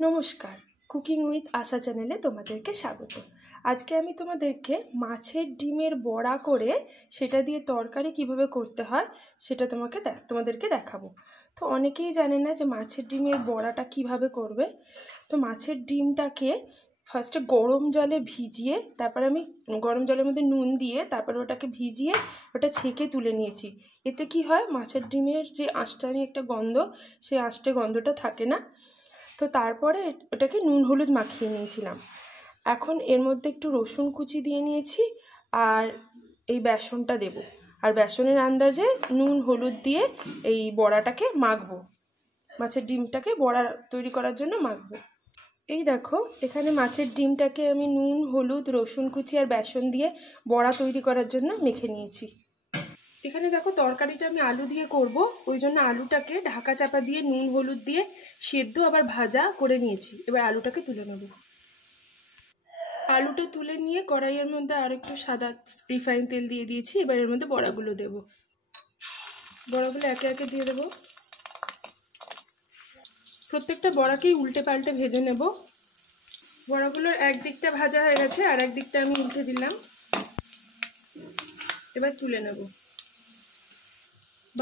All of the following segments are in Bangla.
নমস্কার, কুকিং উইথ আশা চ্যানেলে তোমাদেরকে স্বাগত। আজকে আমি তোমাদেরকে মাছের ডিমের বড়া করে সেটা দিয়ে তরকারি কিভাবে করতে হয় সেটা তোমাদেরকে দেখাবো। তো অনেকেই জানে না যে মাছের ডিমের বড়াটা কিভাবে করবে। তো মাছের ডিমটাকে ফার্স্টে গরম জলে ভিজিয়ে, তারপর আমি গরম জলের মধ্যে নুন দিয়ে তারপরে ওটাকে ভিজিয়ে ওটা ছেঁকে তুলে নিয়েছি। এতে কি হয়, মাছের ডিমের যে আঁশটানি একটা গন্ধ, সেই আঁশটে গন্ধটা থাকে না। তো তারপরে ওটাকে নুন হলুদ মাখিয়ে নিয়েছিলাম। এখন এর মধ্যে একটু রসুন কুচি দিয়ে নিয়েছি আর এই বেসনটা দেব, আর বেসনের আন্দাজে নুন হলুদ দিয়ে এই বড়াটাকে মাখবো, মাছের ডিমটাকে বড়া তৈরি করার জন্য মাখবো। এই দেখো, এখানে মাছের ডিমটাকে আমি নুন হলুদ রসুন কুচি আর বেসন দিয়ে বড়া তৈরি করার জন্য মেখে নিয়েছি। এখানে দেখো, তরকারিটা আমি আলু দিয়ে করব, ওই জন্য আলুটাকে ঢাকা চাপা দিয়ে নুন হলুদ দিয়ে সেদ্ধ আবার ভাজা করে নিয়েছি। এবার আলুটাকে তুলে নেব। আলুটা তুলে নিয়ে কড়াইয়ের মধ্যে আর একটু সাদা রিফাইন তেল দিয়ে দিয়েছি। এবার এর মধ্যে বড়াগুলো দেব। বড়াগুলো একে একে দিয়ে দেব। প্রত্যেকটা বড়াকেই উল্টে পাল্টে ভেজে নেব। বড়াগুলোর একদিকটা ভাজা হয়ে গেছে, আর একদিকটা আমি উল্টে দিলাম। এবার তুলে নেব।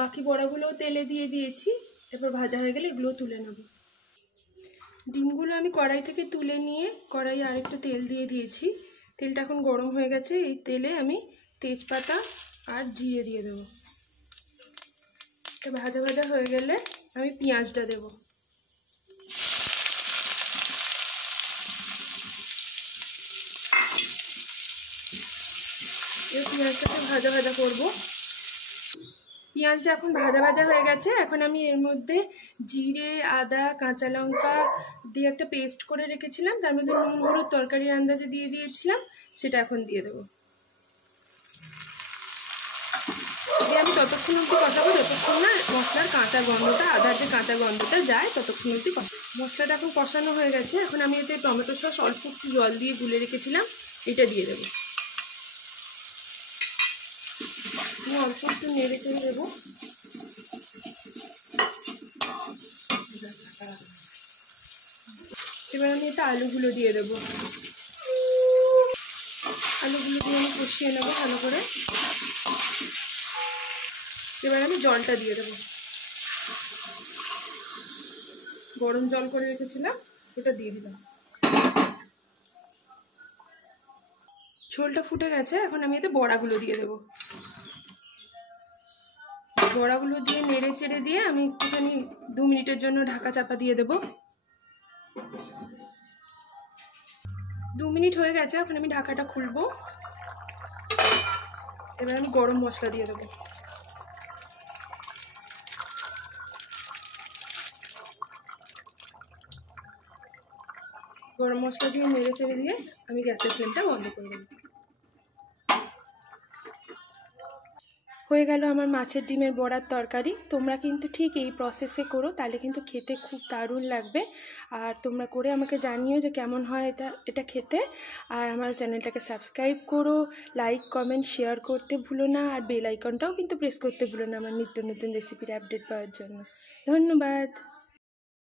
বাকি বড়াগুলোও তেলে দিয়ে দিয়েছি। এবার ভাজা হয়ে গেলে এগুলো তুলে নেব। ডিমগুলো আমি কড়াই থেকে তুলে নিয়ে কড়াইয়ে আরেকটু তেল দিয়ে দিয়েছি। তেলটা এখন গরম হয়ে গেছে। এই তেলে আমি তেজপাতা আর জিরে দিয়ে দেব। এটা ভাজা ভাজা হয়ে গেলে আমি পেঁয়াজটা দেব। এই পেঁয়াজটাকে ভাজা ভাজা করব। পেঁয়াজটা এখন ভাজা ভাজা হয়ে গেছে। এখন আমি এর মধ্যে জিরে আদা কাঁচা লঙ্কা দিয়ে একটা পেস্ট করে রেখেছিলাম, তার মধ্যে নুন হলুদ তরকারির আন্দাজে দিয়ে দিয়েছিলাম, সেটা এখন দিয়ে দেবো। দিয়ে আমি ততক্ষণ অবধি কষাবো যতক্ষণ না মশলার কাঁচা গন্ধটা, আদার যে কাঁচা গন্ধটা যায়, ততক্ষণ অবধি কষাবো। মশলাটা এখন কষানো হয়ে গেছে। এখন আমি এতে টমেটো সস অল্প একটু জল দিয়ে গুলে রেখেছিলাম, এটা দিয়ে দেবো। আমি অল্প একটু নেড়ে চেড়ে দেবো। এবার আমি এটা আলুগুলো দিয়ে দেবো। আলুগুলো দিয়ে আমি কষিয়ে নেবো ভালো করে। এবার আমি জলটা দিয়ে দেবো। গরম জল করে রেখেছিলাম, ওটা দিয়ে দিলাম। ঝোলটা ফুটে গেছে। এখন আমি এতে বড়াগুলো দিয়ে দেবো। বড়াগুলো দিয়ে নেড়ে চেড়ে দিয়ে আমি একটুখানি 2 মিনিটের জন্য ঢাকা চাপা দিয়ে দেবো। 2 মিনিট হয়ে গেছে। এখন আমি ঢাকাটা খুলবো। এবার আমি গরম মশলা দিয়ে দেবো। গরম মশলা দিয়ে নেড়ে চেড়ে দিয়ে আমি গ্যাসের ফ্লেমটা বন্ধ করে দেবো। হয়ে গেল আমার মাছের ডিমের বড়ার তরকারি। তোমরা কিন্তু ঠিক এই প্রসেসে করো, তাহলে কিন্তু খেতে খুব দারুণ লাগবে। আর তোমরা করে আমাকে জানিও যে কেমন হয় এটা খেতে। আর আমার চ্যানেলটাকে সাবস্ক্রাইব করো, লাইক কমেন্ট শেয়ার করতে ভুলো না, আর বেল আইকনটাও কিন্তু প্রেস করতে ভুলো না আমার নিত্য নতুন রেসিপির আপডেট পাওয়ার জন্য। ধন্যবাদ।